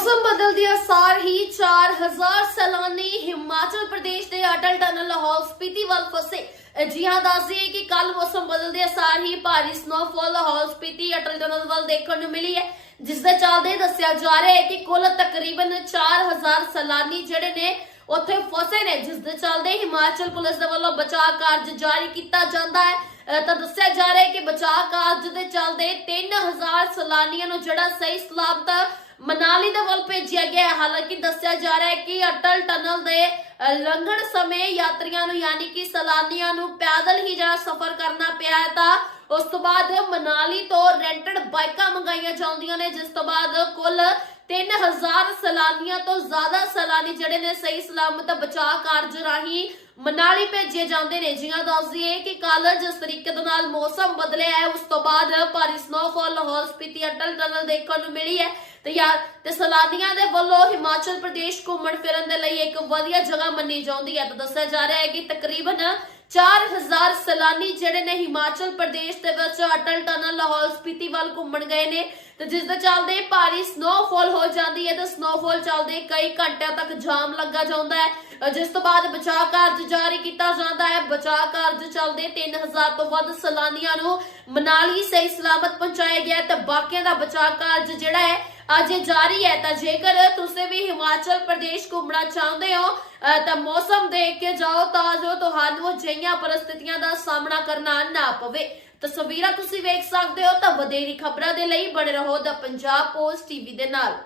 ਮੌਸਮ ਬਦਲਦੀ ਅਸਾਰ ਹੀ 4000 ਸੈਲਾਨੀ ਹਿਮਾਚਲ ਪ੍ਰਦੇਸ਼ ਦੇ ਅਟਲ ਟਨਲ ਲਾਹੌਰ ਸਪੀਤੀ ਵੱਲ ਫਸੇ। ਜੀ ਹਾਂ ਦੱਸਦੀਏ ਕਿ ਕੱਲ ਮੌਸਮ ਬਦਲਦੇ ਅਸਾਰ ਹੀ ਭਾਰੀ ਸਨੋਫਾਲ ਲਾਹੌਰ ਸਪੀਤੀ ਅਟਲ ਟਨਲ ਵੱਲ ਦੇਖਣ ਨੂੰ ਮਿਲੀ ਹੈ। ਜਿਸ ਦੇ ਚੱਲਦੇ ਦੱਸਿਆ ਜਾ ਰਿਹਾ ਹੈ ਕਿ ਕੁੱਲ ਤਕਰੀਬਨ 4000 ਸੈਲਾਨੀ ਜਿਹੜੇ ਨੇ ਉੱਥੇ ਫਸੇ ਨੇ, ਜਿਸ ਦੇ ਚੱਲਦੇ ਹਿਮਾਚਲ ਪੁਲਿਸ ਦੇ ਵੱਲੋਂ ਬਚਾਅ ਕਾਰਜ ਜਾਰੀ ਕੀਤਾ ਜਾਂਦਾ ਹੈ। ਤਾਂ ਦੱਸਿਆ ਜਾ ਰਿਹਾ ਹੈ ਕਿ ਬਚਾਅ ਕਾਰਜ ਦੇ ਚੱਲਦੇ 3000 ਸੈਲਾਨੀਆਂ ਨੂੰ ਜਿਹੜਾ ਸਹੀ ਸਲਾਮਤ ਮਨਾਲੀ ਦੇ ਵੱਲ ਭੇਜਿਆ ਗਿਆ ਹੈ। ਹਾਲਾਂਕਿ ਦੱਸਿਆ ਜਾ ਰਿਹਾ ਹੈ ਕਿ ਅਟਲ ਟਨਲ ਦੇ ਲੰਘਣ ਸਮੇਂ ਯਾਤਰੀਆਂ ਨੂੰ ਯਾਨੀ ਕਿ ਸੈਲਾਨੀਆਂ ਨੂੰ ਪੈਦਲ ਹੀ ਜਿਹੜਾ ਸਫ਼ਰ ਕਰਨਾ ਪਿਆ ਹੈ ਤਾਂ ਉਸ ਤੋਂ ਬਾਅਦ ਮਨਾਲੀ ਤੋਂ ਰੈਂਟਡ ਬਾਈਕਾਂ ਮੰਗਾਈਆਂ ਜਾਂਦੀਆਂ ਨੇ, ਜਿਸ ਤੋਂ ਬਾਅਦ ਕੁੱਲ 3000 ਸੈਲਾਨੀਆਂ ਤੋਂ ਜ਼ਿਆਦਾ ਸੈਲਾਨੀ ਜਿਹੜੇ ਨੇ ਸਹੀ ਸਲਾਮਤ ਬਚਾਅ ਕਾਰਜ ਰਾਹੀਂ ਮਨਾਲੀ ਭੇਜੇ ਜਾਂਦੇ ਨੇ। ਜਿਹਾਂ ਦੱਸ ਦਈਏ ਕਿ ਕੱਲ ਜਿਸ ਤਰੀਕੇ ਦੇ ਨਾਲ ਮੌਸਮ ਬਦਲਿਆ ਹੈ, ਉਸ ਤੋਂ ਬਾਅਦ ਭਾਰੀ ਸਨੋਫਾਲ ਲਾਹੌਰ ਸਪੀਤੀ ਅਟਲ ਟਨਲ ਦੇਖਣ ਨੂੰ ਮਿਲੀ ਹੈ। ਤੇ ਯਾਰ ਤੇ ਸੈਲਾਨੀਆਂ ਦੇ ਵੱਲੋਂ ਹਿਮਾਚਲ ਪ੍ਰਦੇਸ਼ ਘੁੰਮਣ ਫਿਰਨ ਦੇ ਲਈ ਇੱਕ ਵਧੀਆ ਜਗ੍ਹਾ ਮੰਨੀ ਜਾਂਦੀ ਹੈ। ਤਾਂ ਦੱਸਿਆ ਜਾ ਰਿਹਾ ਹੈ ਕਿ ਤਕਰੀਬਨ 4000 ਸੈਲਾਨੀ ਜਿਹੜੇ ਨੇ ਹਿਮਾਚਲ ਪ੍ਰਦੇਸ਼ ਦੇ ਵਿੱਚ ਅਟਲ ਟਨਲ ਲਾਹੌਰ ਸਪੀਤੀ ਵੱਲ ਘੁੰਮਣ ਗਏ ਨੇ ਤੇ ਜਿਸ ਦੇ ਚੱਲਦੇ ਭਾਰੀ ਸਨੋਫਾਲ ਹੋ ਜਾਂਦੀ ਹੈ ਤੇ ਸਨੋਫਾਲ ਚੱਲਦੇ ਕਈ ਘੰਟਿਆਂ ਤੱਕ ਜਾਮ ਲੱਗਾ ਜਾਂਦਾ ਹੈ। ਜਿਸ ਤੋਂ ਬਾਅਦ ਬਚਾਅ ਕਾਰਜ ਜਾਰੀ ਕੀਤਾ ਜਾਂਦਾ ਹੈ। ਬਚਾਅ ਕਾਰਜ ਚੱਲਦੇ 3000 ਤੋਂ ਵੱਧ ਸੈਲਾਨੀਆਂ ਨੂੰ ਮਨਾਲੀ ਸਹੀ ਸਲਾਮਤ ਪਹੁੰਚਾਇਆ ਗਿਆ ਤੇ ਬਾਕੀਆਂ ਦਾ ਬਚਾਅ ਕਾਰਜ ਜਿਹੜਾ ਹੈ ਅਜੇ ਜਾਰੀ ਹੈ। ਤਾਂ ਜੇਕਰ ਤੁਸੀਂ ਵੀ ਹਿਮਾਚਲ ਪ੍ਰਦੇਸ਼ ਘੁੰਮਣਾ ਚਾਹੁੰਦੇ ਹੋ ਤਾਂ ਮੌਸਮ ਦੇਖ ਕੇ ਜਾਓ ਤਾਂ ਜੋ ਤੁਹਾਨੂੰ ਅਜਿਹੀਆਂ ਪਰਿਸਥਿਤੀਆਂ ਦਾ ਸਾਹਮਣਾ ਕਰਨਾ ਨਾ ਪਵੇ। ਤਸਵੀਰਾਂ ਤੁਸੀਂ ਵੇਖ ਸਕਦੇ ਹੋ ਤਾਂ ਵਧੇਰੀ ਖਬਰਾਂ ਦੇ ਲਈ ਬਣੇ ਰਹੋ ਦਾ ਪੰਜਾਬ ਪੋਸਟ ਟੀਵੀ ਦੇ ਨਾਲ।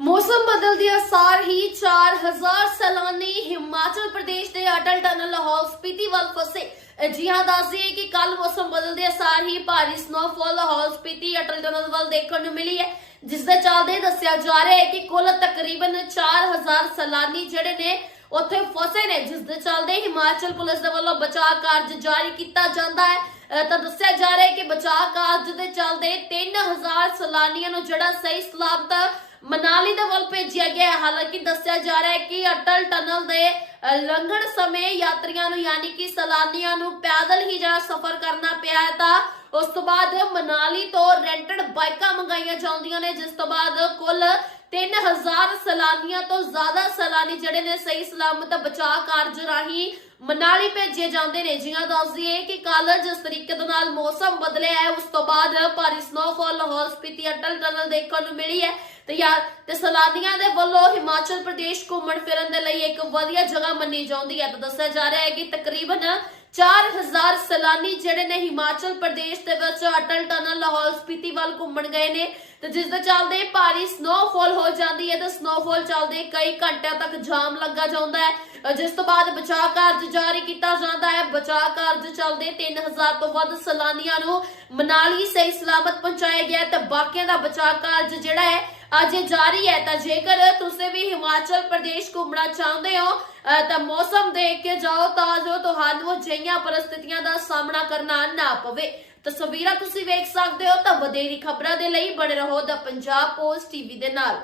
ਮੌਸਮ ਬਦਲਦੇ ਅਸਾਰ ਹੀ 4000 ਸੈਲਾਨੀ ਹਿਮਾਚਲ ਪ੍ਰਦੇਸ਼ ਦੇ ਅਟਲ ਟਨਲ ਲਾਹੌਰ ਸਪੀਤੀ ਵੱਲ ਫਸੇ। ਜੀ ਹਾਂ ਦੱਸਦੀਏ ਕਿ ਕੱਲ ਮੌਸਮ ਬਦਲਦੇ ਅਸਾਰ ਹੀ ਭਾਰੀ ਸਨੋਫਾਲ ਲਾਹੌਰ ਸਪੀਤੀ ਅਟਲ ਟਨਲ ਵੱਲ ਦੇਖਣ ਨੂੰ ਮਿਲੀ ਹੈ। ਜਿਸ ਦੇ ਚੱਲਦੇ ਦੱਸਿਆ ਜਾ ਰਿਹਾ ਹੈ ਕਿ ਕੁੱਲ ਤਕਰੀਬਨ 4000 ਸੈਲਾਨੀ ਜਿਹੜੇ ਨੇ ਉੱਥੇ ਫਸੇ ਨੇ, ਜਿਸ ਦੇ ਚੱਲਦੇ ਹਿਮਾਚਲ ਪੁਲਿਸ ਦੇ ਵੱਲੋਂ ਬਚਾਅ ਕਾਰਜ ਜਾਰੀ ਕੀਤਾ ਜਾਂਦਾ ਹੈ। ਤਾਂ ਦੱਸਿਆ ਜਾ ਰਿਹਾ ਹੈ ਕਿ ਬਚਾਅ ਕਾਰਜ ਦੇ ਚੱਲਦੇ 3000 ਸੈਲਾਨੀਆਂ ਨੂੰ ਜਿਹੜਾ ਸਹੀ ਸਲਾਮਤ ਮਨਾਲੀ ਦੇ ਵੱਲ ਭੇਜਿਆ ਗਿਆ ਹੈ। ਹਾਲਾਂਕਿ ਦੱਸਿਆ ਜਾ ਰਿਹਾ ਹੈ ਕਿ ਅਟਲ ਟਨਲ ਦੇ ਲੰਘਣ ਸਮੇਂ ਯਾਤਰੀਆਂ ਨੂੰ ਯਾਨੀ ਕਿ ਸੈਲਾਨੀਆਂ ਨੂੰ ਪੈਦਲ ਹੀ ਜਿਹੜਾ ਸਫ਼ਰ ਕਰਨਾ ਪਿਆ ਹੈ ਤਾਂ ਉਸ ਤੋਂ ਬਾਅਦ ਮਨਾਲੀ ਤੋਂ ਰੈਂਟਡ ਬਾਈਕਾਂ ਮੰਗਾਈਆਂ ਜਾਂਦੀਆਂ ਨੇ, ਜਿਸ ਤੋਂ ਬਾਅਦ ਕੁੱਲ 3000 ਸੈਲਾਨੀਆਂ ਤੋਂ ਜ਼ਿਆਦਾ ਸੈਲਾਨੀ ਜਿਹੜੇ ਨੇ ਸਹੀ ਸਲਾਮਤ ਬਚਾਅ ਕਾਰਜ ਰਾਹੀਂ ਮਨਾਲੀ ਭੇਜੇ ਜਾਂਦੇ ਨੇ। ਜਿਹਾਂ ਦੱਸ ਦਈਏ ਕਿ ਕੱਲ ਜਿਸ ਤਰੀਕੇ ਦੇ ਨਾਲ ਮੌਸਮ ਬਦਲਿਆ ਹੈ, ਉਸ ਤੋਂ ਬਾਅਦ ਭਾਰੀ ਸਨੋਫਾਲ ਲਾਹੌਰ ਸਪੀਤੀ ਅਟਲ ਟਨਲ ਦੇਖਣ ਨੂੰ ਮਿਲੀ ਹੈ। ਤੇ ਯਾਰ, ਤੇ ਸੈਲਾਨੀਆਂ ਦੇ ਵੱਲੋਂ ਹਿਮਾਚਲ ਪ੍ਰਦੇਸ਼ ਘੁੰਮਣ ਫਿਰਨ ਦੇ ਲਈ ਇੱਕ ਵਧੀਆ ਜਗ੍ਹਾ ਮੰਨੀ ਜਾਂਦੀ ਹੈ। ਤਾਂ ਦੱਸਿਆ ਜਾ ਰਿਹਾ ਹੈ ਕਿ ਤਕਰੀਬਨ 4000 ਸੈਲਾਨੀ ਜਿਹੜੇ ਨੇ ਹਿਮਾਚਲ ਪ੍ਰਦੇਸ਼ ਦੇ ਵਿੱਚ ਅਟਲ ਟਨਲ ਲਾਹੌਰ ਸਪੀਤੀ ਵੱਲ ਘੁੰਮਣ ਗਏ ਨੇ ਤੇ ਜਿਸ ਦੇ ਚੱਲਦੇ ਭਾਰੀ ਸਨੋਫਾਲ ਹੋ ਜਾਂਦੀ ਹੈ ਤੇ ਸਨੋਫਾਲ ਚੱਲਦੇ ਕਈ ਘੰਟਿਆਂ ਤੱਕ ਜਾਮ ਲੱਗਾ ਜਾਂਦਾ ਹੈ। ਜਿਸ ਤੋਂ ਬਾਅਦ ਬਚਾਅ ਕਾਰਜ ਜਾਰੀ ਕੀਤਾ ਜਾਂਦਾ ਹੈ। ਬਚਾਅ ਕਾਰਜ ਚੱਲਦੇ 3000 ਤੋਂ ਵੱਧ ਸੈਲਾਨੀਆਂ ਨੂੰ ਮਨਾਲੀ ਸਹੀ ਸਲਾਮਤ ਪਹੁੰਚਾਇਆ ਗਿਆ ਤੇ ਬਾਕੀਆਂ ਦਾ ਬਚਾਅ ਕਾਰਜ ਜਿਹੜਾ ਹੈ ਅੱਜ ਜਾਰੀ ਹੈ, ਤਾਂ ਜੇਕਰ ਤੁਸੀਂ ਵੀ ਹਿਮਾਚਲ ਪ੍ਰਦੇਸ਼ ਘੁੰਮਣਾ ਚਾਹੁੰਦੇ ਹੋ ਤਾਂ ਮੌਸਮ ਦੇਖ ਕੇ ਜਾਓ ਤਾਂ ਜੋ ਤੁਹਾਨੂੰ ਅਜਿਹੀਆਂ ਪਰਿਸਥਿਤੀਆਂ ਦਾ ਸਾਹਮਣਾ ਕਰਨਾ ਨਾ ਪਵੇ। ਤਸਵੀਰਾਂ ਤੁਸੀਂ ਵੇਖ ਸਕਦੇ ਹੋ, ਤਾਂ ਵਧੇਰੀ ਖਬਰਾਂ ਦੇ ਲਈ ਬਣੇ ਰਹੋ ਦਾ ਪੰਜਾਬ ਪੋਸਟ ਟੀਵੀ ਦੇ ਨਾਲ।